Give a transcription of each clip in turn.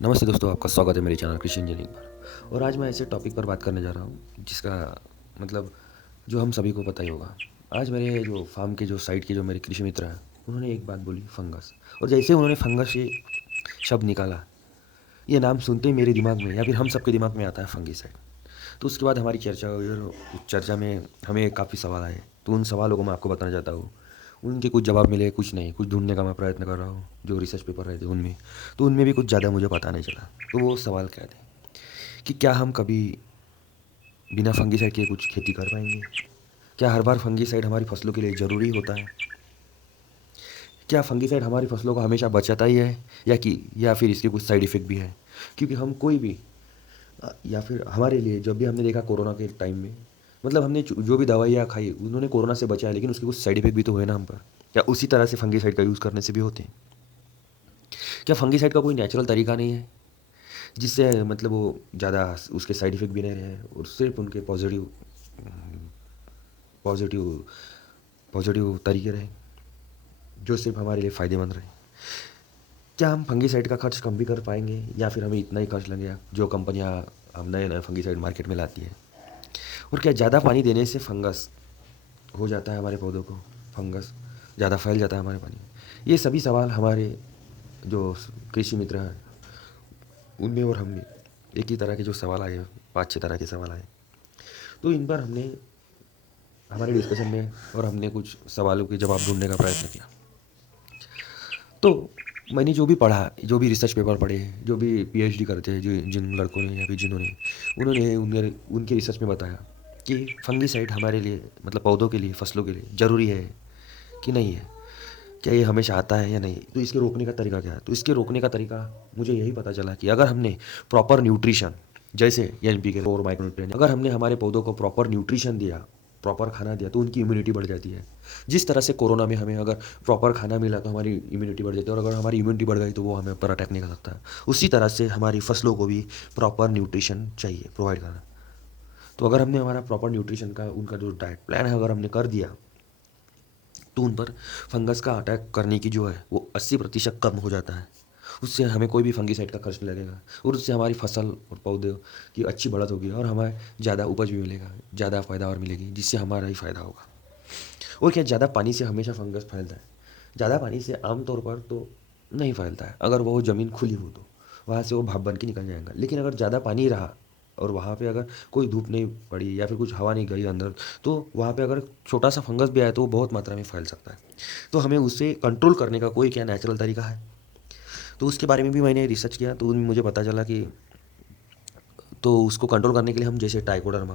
नमस्ते दोस्तों, आपका स्वागत है मेरे चैनल कृषि इंजीनियरिंग पर। और आज मैं ऐसे टॉपिक पर बात करने जा रहा हूँ जिसका मतलब जो हम सभी को पता ही होगा। आज मेरे जो फार्म के जो साइट के जो मेरे कृषि मित्र हैं, उन्होंने एक बात बोली, फंगस। और जैसे उन्होंने फंगस ये शब्द निकाला, ये नाम सुनते ही मेरे दिमाग में या फिर हम सबके दिमाग में आता है फंगिसाइड। तो उसके बाद हमारी चर्चा हुई और उस चर्चा में हमें काफ़ी सवाल आए। तो उन सवालों को मैं आपको बताना चाहता हूँ। उनके कुछ जवाब मिले, कुछ नहीं, कुछ ढूंढने का मैं प्रयत्न कर रहा हूँ जो रिसर्च पेपर रहे थे उनमें। तो उनमें भी कुछ ज़्यादा मुझे पता नहीं चला। तो वो सवाल क्या थे कि क्या हम कभी बिना फंगिसाइड के कुछ खेती कर पाएंगे? क्या हर बार फंगिसाइड हमारी फसलों के लिए ज़रूरी होता है? क्या फंगिसाइड हमारी फसलों को हमेशा बचाता ही है या फिर इसके कुछ साइड इफ़ेक्ट भी है? क्योंकि हम कोई भी या फिर हमारे लिए जब भी हमने देखा कोरोना के टाइम में, मतलब हमने जो भी दवाइयाँ खाई उन्होंने कोरोना से बचाया, लेकिन उसके कुछ साइड इफेक्ट भी तो हुए ना हम पर। क्या उसी तरह से फंगिसाइड का यूज़ करने से भी होते हैं? क्या फंगिसाइड का कोई नेचुरल तरीका नहीं है जिससे मतलब वो ज़्यादा उसके साइड इफेक्ट भी नहीं रहे और सिर्फ उनके पॉजिटिव पॉजिटिव तरीके रहे जो सिर्फ हमारे लिए फ़ायदेमंद रहे? क्या हम फंगिसाइड का खर्च कम भी कर पाएंगे या फिर हमें इतना ही खर्च लगेगा जो कंपनियां हम नए नए फंगिसाइड मार्केट में लाती है? और क्या ज़्यादा पानी देने से फंगस हो जाता है हमारे पौधों को? फंगस ज़्यादा फैल जाता है हमारे पानी में? ये सभी सवाल हमारे जो कृषि मित्र हैं उनमें और हम में एक ही तरह के जो सवाल आए, 5-6 तरह के सवाल आए। तो इन पर हमने हमारे डिस्कशन में और हमने कुछ सवालों के जवाब ढूंढने का प्रयत्न किया। तो मैंने जो भी पढ़ा, जो भी रिसर्च पेपर पढ़े, जो भी पीएचडी करते हैं, जो जिन लड़कों ने या फिर जिन्होंने उन्होंने उनके उनके रिसर्च में बताया कि फंगिसाइड हमारे लिए मतलब पौधों के लिए, फसलों के लिए ज़रूरी है कि नहीं है? क्या ये हमेशा आता है या नहीं? तो इसके रोकने का तरीका क्या है? तो इसके रोकने का तरीका मुझे यही पता चला कि अगर हमने प्रॉपर न्यूट्रिशन, जैसे एनपीके और माइक्रोन्यूट्रिएंट, अगर हमने हमारे पौधों को प्रॉपर न्यूट्रिशन दिया, प्रॉपर खाना दिया, तो उनकी इम्यूनिटी बढ़ जाती है। जिस तरह से कोरोना में हमें अगर प्रॉपर खाना मिला तो हमारी इम्यूनिटी बढ़ जाती है, और अगर हमारी इम्यूनिटी बढ़ गई तो वो हमें पर अटैक नहीं कर सकता। उसी तरह से हमारी फसलों को भी प्रॉपर न्यूट्रिशन चाहिए प्रोवाइड करना। तो अगर हमने हमारा प्रॉपर न्यूट्रिशन का उनका जो डाइट प्लान है अगर हमने कर दिया, तो उन पर फंगस का अटैक करने की जो है वो 80% कम हो जाता है। उससे हमें कोई भी फंगिसाइड का खर्च नहीं लगेगा और उससे हमारी फसल और पौधे की अच्छी बढ़त होगी और हमें ज़्यादा उपज भी मिलेगा, ज़्यादा पैदावार मिलेगी, जिससे हमारा ही फ़ायदा होगा। और क्या ज़्यादा पानी से हमेशा फंगस फैलता है? ज़्यादा पानी से आमतौर पर तो नहीं फैलता है, अगर वो ज़मीन खुली हो तो वहाँ से वो भाप बन के निकल जाएगा। लेकिन अगर ज़्यादा पानी रहा और वहाँ पे अगर कोई धूप नहीं पड़ी या फिर कुछ हवा नहीं गई अंदर, तो वहाँ पे अगर छोटा सा फंगस भी आए तो वो बहुत मात्रा में फैल सकता है। तो हमें उससे कंट्रोल करने का कोई क्या नेचुरल तरीका है? तो उसके बारे में भी मैंने रिसर्च किया, तो मुझे पता चला कि तो उसको कंट्रोल करने के लिए हम जैसे ट्राइकोडर्मा,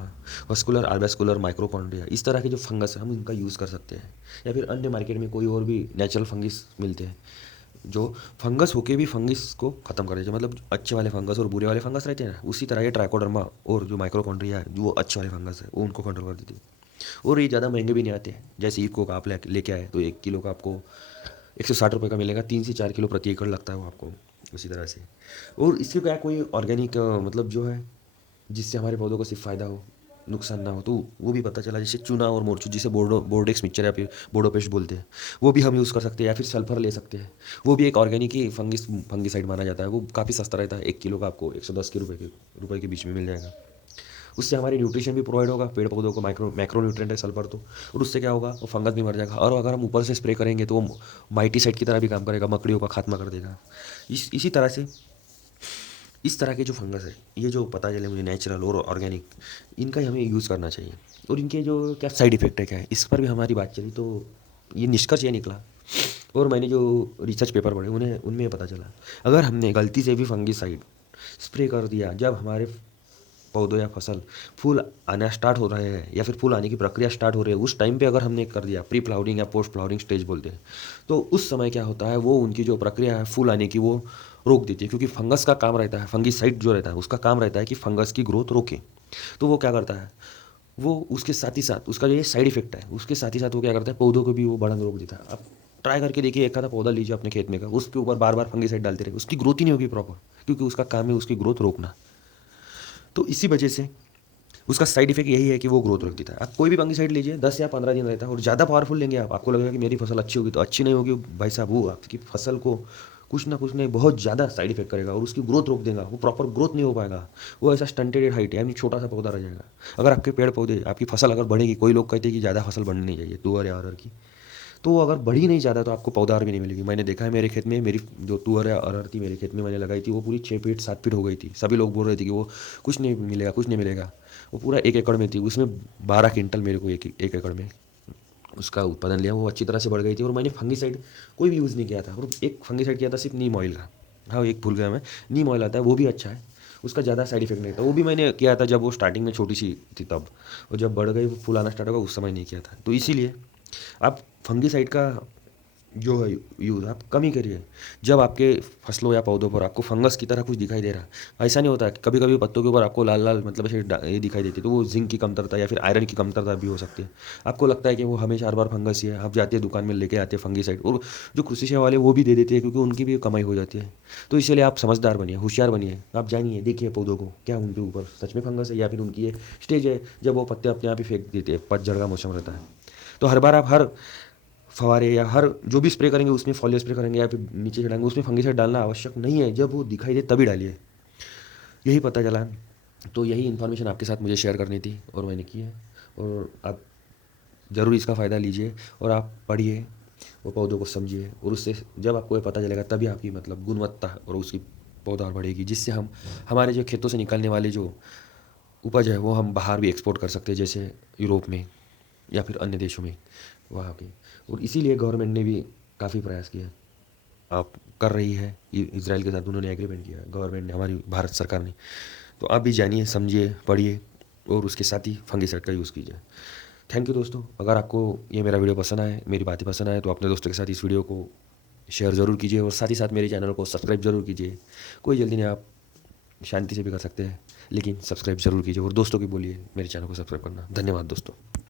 वस्कुलर आल्वेस्कुलर माइक्रोकॉन्ड्रिया, इस तरह के जो फंगस है हम उनका यूज़ कर सकते हैं। या फिर अन्य मार्केट में कोई और भी नेचुरल फंगस मिलते हैं जो फंगस होके भी फंगस को ख़त्म कर देते हैं। मतलब अच्छे वाले फंगस और बुरे वाले फंगस रहते हैं ना, उसी तरह ये ट्राइकोडर्मा और जो माइक्रोकॉन्ड्रिया है जो अच्छे वाले फंगस है वो उनको कंट्रोल कर देती है। और ये ज़्यादा महंगे भी नहीं आते हैं। जैसे इको का आप लेके आए तो 1 किलो का आपको 160 रुपये का मिलेगा, 3 से 4 किलो प्रति एकड़ लगता है वो आपको। उसी तरह से और इसके क्या कोई ऑर्गेनिक मतलब जो है जिससे हमारे पौधों को सिर्फ फ़ायदा हो, नुकसान ना हो, तो वो भी पता चला। जैसे चूना और मोरचू, जिसे बोर्डेक्स मिक्सचर या फिर बोडोपेस्ट बोलते हैं, वो भी हम यूज़ कर सकते हैं। या फिर सल्फर ले सकते हैं, वो भी एक ऑर्गेनिक ही फंगिसाइड माना जाता है। वो काफ़ी सस्ता रहता है, 1 किलो का आपको 110 के रुपए के बीच में मिल जाएगा। उससे हमारी न्यूट्रिशन भी प्रोवाइड होगा, पेड़ पौधों को मैक्रो न्यूट्रिएंट है सल्फर तो। और उससे क्या होगा, वो फंगस भी मर जाएगा। और अगर हम ऊपर से स्प्रे करेंगे तो वो माइटीसाइड की तरह भी काम करेगा, मकड़ियों का खात्मा कर देगा। इसी तरह से इस तरह के जो फंगस है, ये जो पता चले मुझे नेचुरल और ऑर्गेनिक, इनका ही हमें यूज़ करना चाहिए। और इनके जो क्या साइड इफ़ेक्ट है क्या है, इस पर भी हमारी बात चली। तो ये निष्कर्ष ये निकला और मैंने जो रिसर्च पेपर पढ़े उन्हें उनमें ये पता चला, अगर हमने गलती से भी फंगिसाइड स्प्रे कर दिया जब हमारे पौधों या फसल फूल आना स्टार्ट हो रहे हैं या फिर फूल आने की प्रक्रिया स्टार्ट हो रही है, उस टाइम पे अगर हमने कर दिया, प्री फ्लावरिंग या पोस्ट फ्लावरिंग स्टेज बोलते हैं, तो उस समय क्या होता है, वो उनकी जो प्रक्रिया है फूल आने की वो रोक देती है। क्योंकि फंगस का काम रहता है, फंगिसाइड जो रहता है उसका काम रहता है कि फंगस की ग्रोथ रोके। तो वो क्या करता है, वो उसके साथ ही साथ उसका जो ये साइड इफेक्ट है, उसके साथ ही साथ वो क्या करता है, पौधों को भी वो बढ़ना रोक देता है। आप ट्राई करके देखिए, एक आधा पौधा लीजिए अपने खेत में का, उसके ऊपर बार बार फंगिसाइड डालते रहे, उसकी ग्रोथ ही नहीं होगी प्रॉपर, क्योंकि उसका काम है उसकी ग्रोथ रोकना। तो इसी वजह से उसका साइड इफेक्ट यही है कि वो ग्रोथ रोक देता है। आप कोई भी फंगिसाइड लीजिए, 10 या 15 दिन रहता है, और ज़्यादा पावरफुल लेंगे आप, आपको लगेगा कि मेरी फसल अच्छी होगी, तो अच्छी नहीं होगी भाई साहब। वो आपकी फसल को कुछ ना कुछ नहीं बहुत ज़्यादा साइड इफेक्ट करेगा और उसकी ग्रोथ रोक देगा, वो प्रॉपर ग्रोथ नहीं हो पाएगा, वो ऐसा स्टंटेड हाइट यानी छोटा सा पौधा रह जाएगा। अगर आपके पेड़ पौधे आपकी फसल अगर बढ़ेगी, कोई लोग कहते हैं कि ज़्यादा फसल बढ़नी नहीं चाहिए तुअर या अरहर की, तो वो अगर बढ़ी नहीं ज़्यादा तो आपको पौधार भी नहीं मिलेगी। मैंने देखा है मेरे खेत में, मेरी जो तुअर या अरहर थी मेरे खेत में मैंने लगाई थी, वो पूरी 6 फीट 7 फीट हो गई थी। सभी लोग बोल रहे थे कि वो कुछ नहीं मिलेगा, कुछ नहीं मिलेगा। वो पूरा 1 एकड़ में थी, उसमें 12 क्विंटल मेरे को एक एकड़ में उसका उत्पादन लिया। वो अच्छी तरह से बढ़ गई थी और मैंने फंगीसाइड कोई भी यूज़ नहीं किया था, और एक फंगीसाइड किया था सिर्फ नीम ऑयल का। हाँ, एक भूल गया मैं, नीम ऑयल आता है वो भी अच्छा है, उसका ज़्यादा साइड इफेक्ट नहीं था। वो भी मैंने किया था जब वो स्टार्टिंग में छोटी सी थी तब, और जब बढ़ गई फूल आना स्टार्ट होगा उस समय नहीं किया था। तो इसीलिए आप फंगीसाइड का जो है यूज़ आप कम ही करिए। जब आपके फसलों या पौधों पर आपको फंगस की तरह कुछ दिखाई दे रहा है, ऐसा नहीं होता है, कभी कभी पत्तों के ऊपर आपको लाल लाल मतलब ऐसे ये दिखाई देती है, तो वो जिंक की कमतरता या फिर आयरन की कमतरता भी हो सकती है। आपको लगता है कि वो हमेशा हर बार फंगस ही है, आप जाते हैं दुकान में लेके आते हैं फंगीसाइड, और जो कृषि सेवा वाले वो भी दे देते हैं क्योंकि उनकी भी कमाई हो जाती है। तो इसलिए आप समझदार बनिए, होशियार बनिए, आप जानिए, देखिए पौधों को क्या उनके ऊपर सच में फंगस है या फिर उनकी ये स्टेज है जब वो पत्ते अपने आप ही फेंक देते हैं, पतझड़ का मौसम रहता है। तो हर बार आप हर फवारे या हर जो भी स्प्रे करेंगे उसमें फॉलियर स्प्रे करेंगे या फिर नीचे चढ़ाएंगे उसमें फंगीसाइड डालना आवश्यक नहीं है, जब वो दिखाई दे तभी डालिए। यही पता चला, तो यही इन्फॉर्मेशन आपके साथ मुझे शेयर करनी थी और मैंने की है। और आप ज़रूर इसका फ़ायदा लीजिए और आप पढ़िए, वो पौधों को समझिए, और उससे जब आपको ये पता चलेगा तभी आपकी मतलब गुणवत्ता और उसकी पौधा और बढ़ेगी, जिससे हम हमारे जो खेतों से निकलने वाले जो उपज है वो हम बाहर भी एक्सपोर्ट कर सकते हैं, जैसे यूरोप में या फिर अन्य देशों में वहाँ के। और इसीलिए गवर्नमेंट ने भी काफ़ी प्रयास किया, आप कर रही है, इजराइल के साथ उन्होंने एग्रीमेंट किया गवर्नमेंट ने, हमारी भारत सरकार ने। तो आप भी जानिए, समझिए, पढ़िए और उसके साथ ही फंगीसाइड का यूज़ कीजिए। थैंक यू दोस्तों। अगर आपको ये मेरा वीडियो पसंद आए, मेरी बातें पसंद आए, तो अपने दोस्तों के साथ इस वीडियो को शेयर ज़रूर कीजिए और साथ ही साथ मेरे चैनल को सब्सक्राइब ज़रूर कीजिए। कोई जल्दी नहीं, आप शांति से भी कर सकते हैं, लेकिन सब्सक्राइब ज़रूर कीजिए और दोस्तों की बोलिए मेरे चैनल को सब्सक्राइब करना। धन्यवाद दोस्तों।